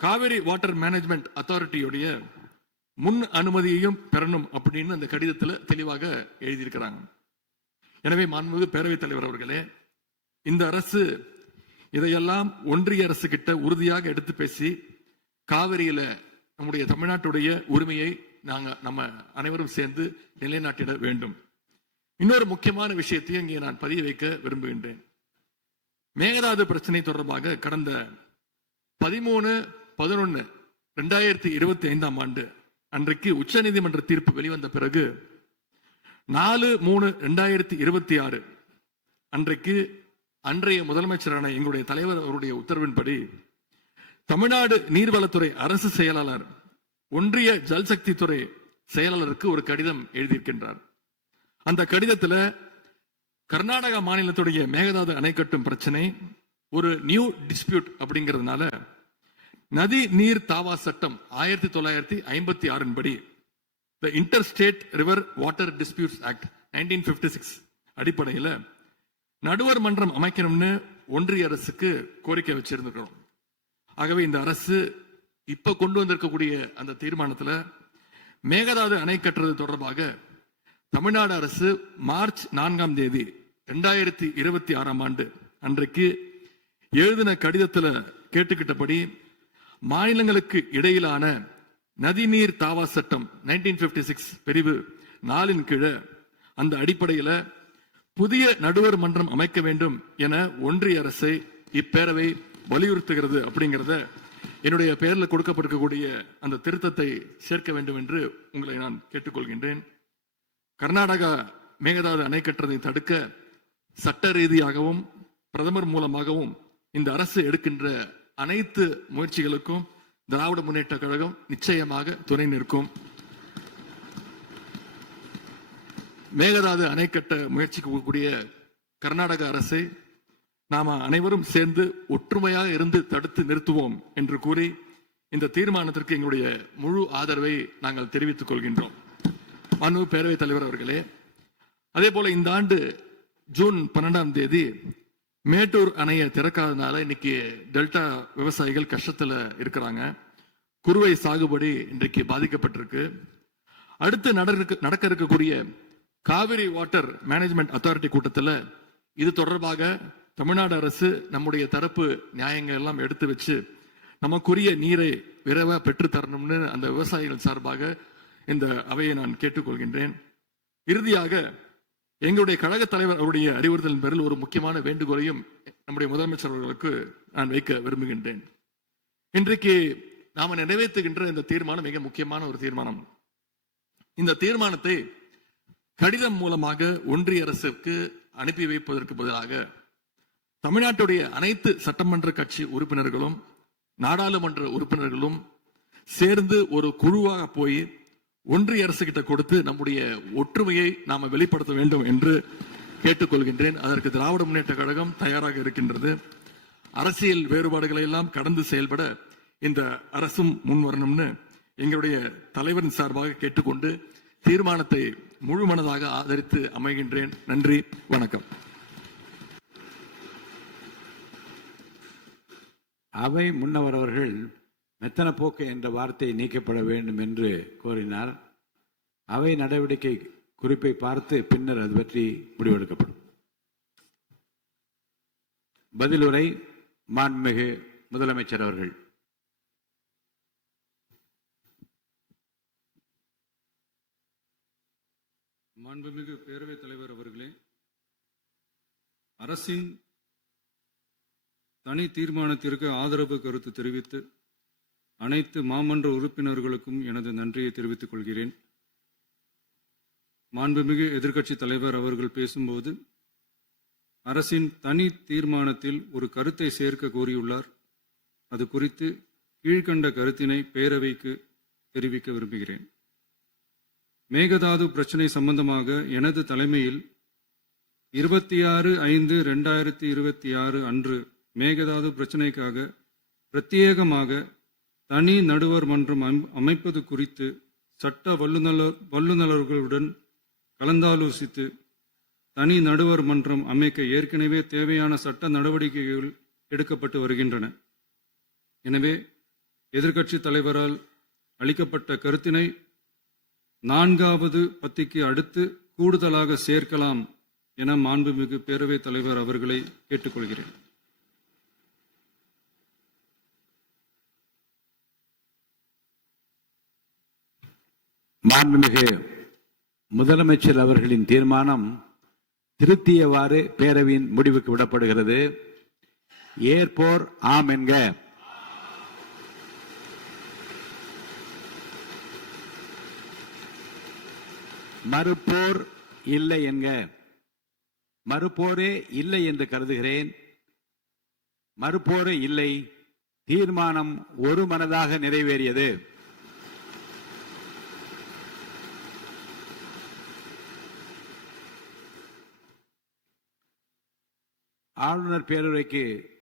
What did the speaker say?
Kaveri water management அத்தாரிட்டியுடைய முன் அனுமதியையும் பெறணும் அப்படின்னு அந்த கடிதத்தில் தெளிவாக எழுதியிருக்கிறாங்க. எனவே மாண்புமிகு பேரவைத் தலைவர் அவர்களே, இந்த அரசு இதையெல்லாம் ஒன்றிய அரசு கிட்ட உறுதியாக எடுத்து பேசி காவிரியில நம்முடைய தமிழ்நாட்டுடைய உரிமையை நம்ம அனைவரும் சேர்ந்து நிலைநாட்டிட வேண்டும். இன்னொரு முக்கியமான விஷயத்தையும் இங்கே நான் பதிய வைக்க விரும்புகின்றேன். மேகதாது பிரச்சனை தொடர்பாக கடந்த 13/11/2025 ஆண்டு அன்றைக்கு உச்ச நீதிமன்ற தீர்ப்பு வெளிவந்த பிறகு 4/3/2026 அன்றைக்கு அன்றைய முதலமைச்சரான எங்களுடைய தலைவர் அவருடைய உத்தரவின்படி தமிழ்நாடு நீர்வளத்துறை அரசு செயலாளர் ஒன்றிய ஜல்சக்தி துறை செயலாளருக்கு ஒரு கடிதம் எழுதியிருக்கின்றார். அந்த கடிதத்தில் கர்நாடகா மாநிலத்துடைய மேகதாது அணை கட்டும் பிரச்சனை ஒரு நியூ டிஸ்பியூட் அப்படிங்கிறதுனால நதி நீர் தாவா சட்டம் 1956 படி The Interstate River Water Disputes Act 1956 அடிப்படையில் நடுவர் மன்றம் அமைக்கணும்னு ஒன்றிய அரசுக்கு கோரிக்கை வச்சிருக்கிறோம். ஆகவே இந்த அரசு இப்ப கொண்டு வந்திருக்கக்கூடிய அந்த தீர்மானத்தில் மேகதாது அணை கட்டுறது தொடர்பாக தமிழ்நாடு அரசு மார்ச் 4 2026 ஆண்டு அன்றைக்கு எழுதின கடிதத்தில் கேட்டுக்கிட்டபடி மாநிலங்களுக்கு இடையிலான நதிநீர் தாவா சட்டம் 1956 பிரிவு 4 கீழே அந்த அடிப்படையில் புதிய நடுவர் மன்றம் அமைக்க வேண்டும் என ஒன்றிய அரசை இப்பேரவை வலியுறுத்துகிறது அப்படிங்கிறத என்னுடைய பெயரில் கொடுக்கப்பட்டிருக்கக்கூடிய அந்த திருத்தத்தை சேர்க்க வேண்டும் என்று உங்களை நான் கேட்டுக்கொள்கின்றேன். கர்நாடகா மேகதாது அணை கட்டுறதை தடுக்க சட்ட ரீதியாகவும் பிரதமர் மூலமாகவும் இந்த அரசு எடுக்கின்ற அனைத்து முயற்சிகளுக்கும் திராவிட முன்னேற்ற கழகம் நிச்சயமாக துணை நிற்கும். மேகதாது அணை கட்ட முயற்சிக்கக்கூடிய கர்நாடக அரசை நாம அனைவரும் சேர்ந்து ஒற்றுமையாக இருந்து தடுத்து நிறுத்துவோம் என்று கூறி இந்த தீர்மானத்திற்கு எங்களுடைய முழு ஆதரவை நாங்கள் தெரிவித்துக் கொள்கின்றோம். மாண்புமிகு பேரவைத் தலைவர் அவர்களே, அதே போல இந்த ஆண்டு ஜூன் 12 மேட்டூர் அணையை திறக்காதனால இன்னைக்கு டெல்டா விவசாயிகள் கஷ்டத்துல இருக்கிறாங்க. குறுவை சாகுபடி இன்றைக்கு பாதிக்கப்பட்டிருக்கு. அடுத்து நடக்க இருக்கக்கூடிய காவிரி வாட்டர் மேனேஜ்மெண்ட் அத்தாரிட்டி கூட்டத்தில் இது தொடர்பாக தமிழ்நாடு அரசு நம்முடைய தரப்பு நியாயங்கள் எல்லாம் எடுத்து வச்சு நமக்குரிய நீரை விரைவாக பெற்று தரணும்னு அந்த விவசாயிகள் சார்பாக இந்த அவையை நான் கேட்டுக்கொள்கின்றேன். இறுதியாக எங்களுடைய கழக தலைவர் அவருடைய அறிவுறுத்தலின் பேரில் ஒரு முக்கியமான வேண்டுகோளையும் நம்முடைய முதலமைச்சர் அவர்களுக்கு நான் வைக்க விரும்புகின்றேன். இன்றைக்கு நாம நிறைவேற்றுகின்ற இந்த தீர்மானம் மிக முக்கியமான ஒரு தீர்மானம். இந்த தீர்மானத்தை கடிதம் மூலமாக ஒன்றிய அரசுக்கு அனுப்பி வைப்பதற்கு பதிலாக தமிழ்நாட்டுடைய அனைத்து சட்டமன்ற கட்சி உறுப்பினர்களும் நாடாளுமன்ற உறுப்பினர்களும் சேர்ந்து ஒரு குழுவாக போய் ஒன்றிய அரசு கிட்ட கொடுத்து நம்முடைய ஒற்றுமையை நாம வெளிப்படுத்த வேண்டும் என்று கேட்டுக்கொள்கின்றேன். அதற்கு திராவிட முன்னேற்ற கழகம் தயாராக இருக்கின்றது. அரசியல் வேறுபாடுகளை எல்லாம் கடந்து செயல்பட இந்த அரசும் முன்வரணும்னு எங்களுடைய தலைவரின் சார்பாக கேட்டுக்கொண்டு தீர்மானத்தை முழுமனதாக ஆதரித்து அமைகின்றேன். நன்றி, வணக்கம். அவை முன்னவர் அவர்கள் மெத்தன போக்கு என்ற வார்த்தை நீக்கப்பட வேண்டும் என்று கோரினார். அவை நடவடிக்கை குறிப்பை பார்த்து பின்னர் அது பற்றி முடிவெடுக்கப்படும். பதிலுரை மாண்புமிகு முதலமைச்சர் அவர்கள். மாண்புமிகு பேரவைத் தலைவர் அவர்களே, அரசின் தனி தீர்மானத்திற்கு ஆதரவு கருத்து தெரிவித்து அனைத்து மாமன்ற உறுப்பினர்களுக்கும் எனது நன்றியை தெரிவித்துக் கொள்கிறேன். மாண்புமிகு எதிர்க்கட்சி தலைவர் அவர்கள் பேசும்போது அரசின் தனி தீர்மானத்தில் ஒரு கருத்தை சேர்க்க கோரியுள்ளார். அது குறித்து கீழ்கண்ட கருத்தினை பேரவைக்கு தெரிவிக்க விரும்புகிறேன். மேகதாது பிரச்சினை சம்பந்தமாக எனது தலைமையில் 26/5/2026 அன்று மேகதாது பிரச்சினைக்காக பிரத்யேகமாக தனி நடுவர் மன்றம் அமைப்பது குறித்து சட்ட வல்லுநர்களுடன் கலந்தாலோசித்து தனி நடுவர் மன்றம் அமைக்க ஏற்கனவே தேவையான சட்ட நடவடிக்கைகள் எடுக்கப்பட்டு வருகின்றன. எனவே எதிர்க்கட்சி தலைவரால் அளிக்கப்பட்ட கருத்தினை 4வது பத்திக்கு அடுத்து கூடுதலாக சேர்க்கலாம் என மாண்புமிகு பேரவைத் தலைவர் அவர்களை கேட்டுக்கொள்கிறேன். மாண்புமிகு முதலமைச்சர் அவர்களின் தீர்மானம் திருத்தியவாறு பேரவையின் முடிவுக்கு விடப்படுகிறது. ஏற்போர் ஆம் என்க. மறுப்போர் இல்லை என்க. மறுப்போரே இல்லை என்று கருதுகிறேன். மறுப்போரே இல்லை. தீர்மானம் ஒருமனதாக நிறைவேறியது. ஆளுநர் பேருரைக்கு